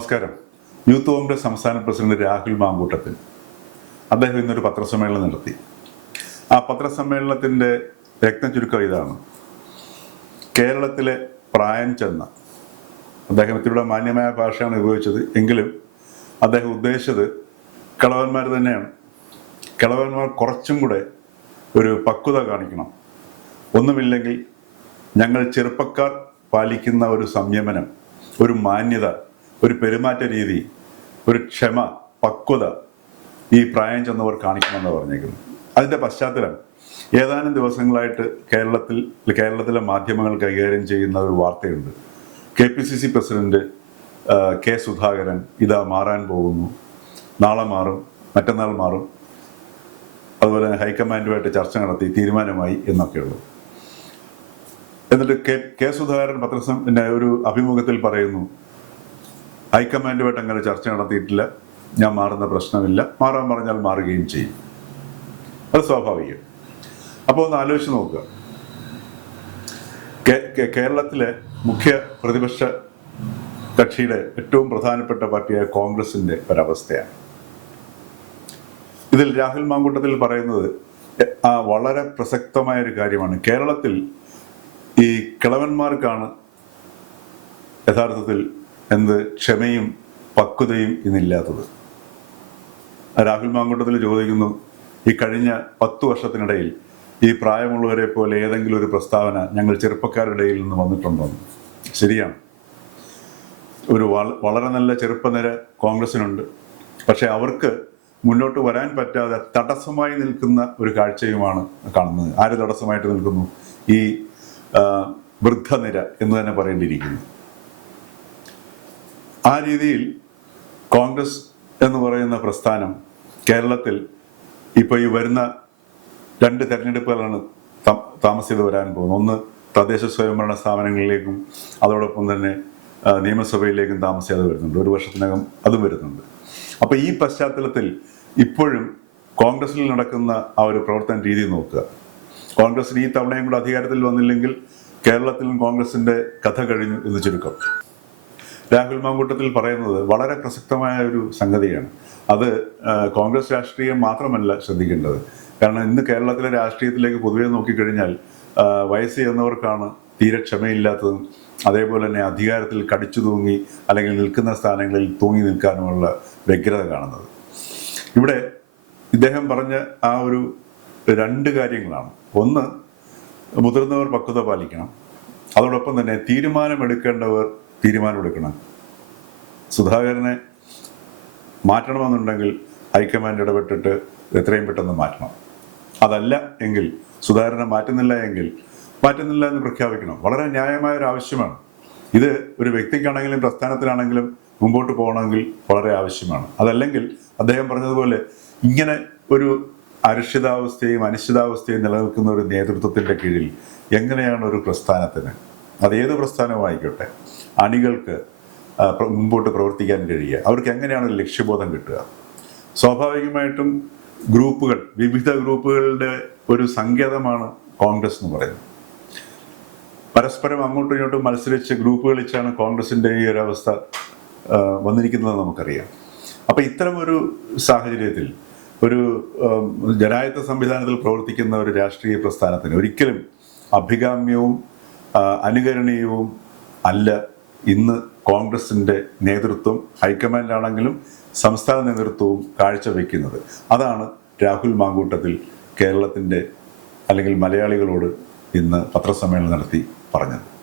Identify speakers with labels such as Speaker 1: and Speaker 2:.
Speaker 1: നമസ്കാരം. യൂത്ത് കോൺഗ്രസ് സംസ്ഥാന പ്രസിഡന്റ് രാഹുൽ മാങ്കൂട്ടത്തിൽ. അദ്ദേഹം ഇന്നൊരു പത്രസമ്മേളനം നടത്തി. ആ പത്രസമ്മേളനത്തിന്റെ രക്തം ചുരുക്കം ഇതാണ്. കേരളത്തിലെ പ്രായം ചെന്ന അദ്ദേഹം ഇത്തിരിയുടെ മാന്യമായ ഭാഷയാണ് ഉപയോഗിച്ചത് എങ്കിലും അദ്ദേഹം ഉദ്ദേശിച്ചത് കിളവന്മാർ തന്നെയാണ്. കിളവന്മാർ കുറച്ചും കൂടെ ഒരു പക്വത കാണിക്കണം. ഒന്നുമില്ലെങ്കിൽ ഞങ്ങൾ ചെറുപ്പക്കാർ പാലിക്കുന്ന ഒരു സംയമനം ഒരു മാന്യത ഒരു പെരുമാറ്റ രീതി ഒരു ക്ഷമ പക്വത ഈ പ്രായം ചെന്നവർ കാണിക്കണമെന്ന് പറഞ്ഞേക്കുന്നു അതിന്റെ പശ്ചാത്തലം ഏതാനും ദിവസങ്ങളായിട്ട് കേരളത്തിൽ കേരളത്തിലെ മാധ്യമങ്ങൾ കൈകാര്യം ചെയ്യുന്ന ഒരു വാർത്തയുണ്ട്. K P C C president K Sudhakaran ഇതാ മാറാൻ പോകുന്നു. നാളെ മാറും മറ്റന്നാൾ മാറും. അതുപോലെ ഹൈക്കമാൻഡുമായിട്ട് ചർച്ച നടത്തി തീരുമാനമായി എന്നൊക്കെയുള്ളു. എന്നിട്ട് കെ കെ സുധാകരൻ പത്രസം പിന്നെ ഒരു അഭിമുഖത്തിൽ പറയുന്നു ഹൈക്കമാൻഡുമായിട്ട് അങ്ങനെ ചർച്ച നടത്തിയിട്ടില്ല. ഞാൻ മാറുന്ന പ്രശ്നമില്ല. മാറാൻ പറഞ്ഞാൽ മാറുകയും ചെയ്യും. അത് സ്വാഭാവികം. അപ്പോൾ ഒന്ന് ആലോചിച്ച് നോക്കുക. കേരളത്തിലെ മുഖ്യ പ്രതിപക്ഷ കക്ഷിയുടെ ഏറ്റവും പ്രധാനപ്പെട്ട പാർട്ടിയായ കോൺഗ്രസിന്റെ ഒരവസ്ഥയാണ്. ഇതിൽ രാഹുൽ മാങ്കൂട്ടത്തിൽ പറയുന്നത് വളരെ പ്രസക്തമായ ഒരു കാര്യമാണ്. കേരളത്തിൽ ഈ കിളവന്മാർക്കാണ് യഥാർത്ഥത്തിൽ എന്ത് ക്ഷമയും പക്വതയും ഇന്നില്ലാത്തത്. രാഹുൽ മാങ്കൂട്ടത്തിൽ ചോദിക്കുന്നു ഈ കഴിഞ്ഞ പത്തു വർഷത്തിനിടയിൽ ഈ പ്രായമുള്ളവരെ പോലെ ഏതെങ്കിലും ഒരു പ്രസ്താവന ഞങ്ങൾ ചെറുപ്പക്കാരുടെ ഇടയിൽ നിന്ന് വന്നിട്ടുണ്ടോ? ശരിയാണ്. ഒരു വളരെ നല്ല ചെറുപ്പനിര കോൺഗ്രസിനുണ്ട്. പക്ഷെ അവർക്ക് മുന്നോട്ട് വരാൻ പറ്റാതെ തടസ്സമായി നിൽക്കുന്ന ഒരു കാഴ്ചയുമാണ് കാണുന്നത്. ആര് തടസ്സമായിട്ട് നിൽക്കുന്നു? ഈ വൃദ്ധനിര എന്ന് തന്നെ പറയേണ്ടിയിരിക്കുന്നു. ആ രീതിയിൽ കോൺഗ്രസ് എന്ന് പറയുന്ന പ്രസ്ഥാനം കേരളത്തിൽ ഇപ്പോൾ ഈ വരുന്ന രണ്ട് തെരഞ്ഞെടുപ്പുകളാണ് താമസിച്ചത് വരാൻ പോകുന്നത്. ഒന്ന് തദ്ദേശ സ്വയംഭരണ സ്ഥാപനങ്ങളിലേക്കും അതോടൊപ്പം തന്നെ നിയമസഭയിലേക്കും താമസിയാതെ വരുന്നുണ്ട്. ഒരു വർഷത്തിനകം അതും വരുന്നുണ്ട്. അപ്പോൾ ഈ പശ്ചാത്തലത്തിൽ ഇപ്പോഴും കോൺഗ്രസിൽ നടക്കുന്ന ആ ഒരു പ്രവർത്തന രീതി നോക്കുക. കോൺഗ്രസിന് ഈ തവണയും കൂടെ അധികാരത്തിൽ വന്നില്ലെങ്കിൽ കേരളത്തിലും കോൺഗ്രസിന്റെ കഥ കഴിഞ്ഞു എന്ന് ചുരുക്കം. രാഹുൽ മാങ്കൂട്ടത്തിൽ പറയുന്നത് വളരെ പ്രസക്തമായ ഒരു സംഗതിയാണ്. അത് കോൺഗ്രസ് രാഷ്ട്രീയം മാത്രമല്ല ശ്രദ്ധിക്കേണ്ടത്. കാരണം ഇന്ന് കേരളത്തിലെ രാഷ്ട്രീയത്തിലേക്ക് പൊതുവെ നോക്കിക്കഴിഞ്ഞാൽ വയസ്സ് ചെയ്യുന്നവർക്കാണ് തീരെ ക്ഷമയില്ലാത്തതും അതേപോലെ തന്നെ അധികാരത്തിൽ കടിച്ചു തൂങ്ങി അല്ലെങ്കിൽ നിൽക്കുന്ന സ്ഥാനങ്ങളിൽ തൂങ്ങി നിൽക്കാനുമുള്ള വ്യഗ്രത കാണുന്നത്. ഇവിടെ ഇദ്ദേഹം പറഞ്ഞ ആ ഒരു രണ്ട് കാര്യങ്ങളാണ്. ഒന്ന് മുതിർന്നവർ പക്വത പാലിക്കണം. അതോടൊപ്പം തന്നെ തീരുമാനമെടുക്കേണ്ടവർ തീരുമാനമെടുക്കണം. സുധാകരനെ മാറ്റണമെന്നുണ്ടെങ്കിൽ ഹൈക്കമാൻഡ് ഇടപെട്ടിട്ട് എത്രയും പെട്ടെന്ന് മാറ്റണം. അതല്ല എങ്കിൽ സുധാകരനെ മാറ്റുന്നില്ല എങ്കിൽ മാറ്റുന്നില്ല എന്ന് പ്രഖ്യാപിക്കണം. വളരെ ന്യായമായ ഒരു ആവശ്യമാണ്. ഇത് ഒരു വ്യക്തിക്കാണെങ്കിലും പ്രസ്ഥാനത്തിനാണെങ്കിലും മുമ്പോട്ട് പോകണമെങ്കിൽ വളരെ ആവശ്യമാണ്. അതല്ലെങ്കിൽ അദ്ദേഹം പറഞ്ഞതുപോലെ ഇങ്ങനെ ഒരു അരക്ഷിതാവസ്ഥയും അനിശ്ചിതാവസ്ഥയും നിലനിൽക്കുന്ന ഒരു നേതൃത്വത്തിന്റെ കീഴിൽ എങ്ങനെയാണ് ഒരു പ്രസ്ഥാനത്തിന് അത് ഏത് പ്രസ്ഥാനമായിക്കോട്ടെ അണികൾക്ക് മുമ്പോട്ട് പ്രവർത്തിക്കാൻ കഴിയുക. അവർക്ക് എങ്ങനെയാണ് ലക്ഷ്യബോധം കിട്ടുക? സ്വാഭാവികമായിട്ടും ഗ്രൂപ്പുകൾ വിവിധ ഗ്രൂപ്പുകളുടെ ഒരു സങ്കേതമാണ് കോൺഗ്രസ് എന്ന് പറയുന്നത്. പരസ്പരം അങ്ങോട്ടും ഇങ്ങോട്ടും മത്സരിച്ച് ഗ്രൂപ്പ് കളിച്ചാണ് കോൺഗ്രസിന്റെ ഈ ഒരു അവസ്ഥ ആ, വന്നിരിക്കുന്നത് നമുക്കറിയാം. അപ്പൊ ഇത്തരം ഒരു സാഹചര്യത്തിൽ ഒരു ജനായത്ത സംവിധാനത്തിൽ പ്രവർത്തിക്കുന്ന ഒരു രാഷ്ട്രീയ പ്രസ്ഥാനത്തിന് ഒരിക്കലും അഭികാമ്യവും അനുകരണീയവും അല്ല. ഇന്ന് കോൺഗ്രസിന്റെ നേതൃത്വം ഹൈക്കമാൻഡാണെങ്കിലും സംസ്ഥാന നേതൃത്വവും കാഴ്ചവെക്കുന്നത്. അതാണ് രാഹുൽ മാങ്കൂട്ടത്തിൽ കേരളത്തിന്റെ അല്ലെങ്കിൽ മലയാളികളോട് ഇന്ന് പത്രസമ്മേളനം നടത്തി പറഞ്ഞത്.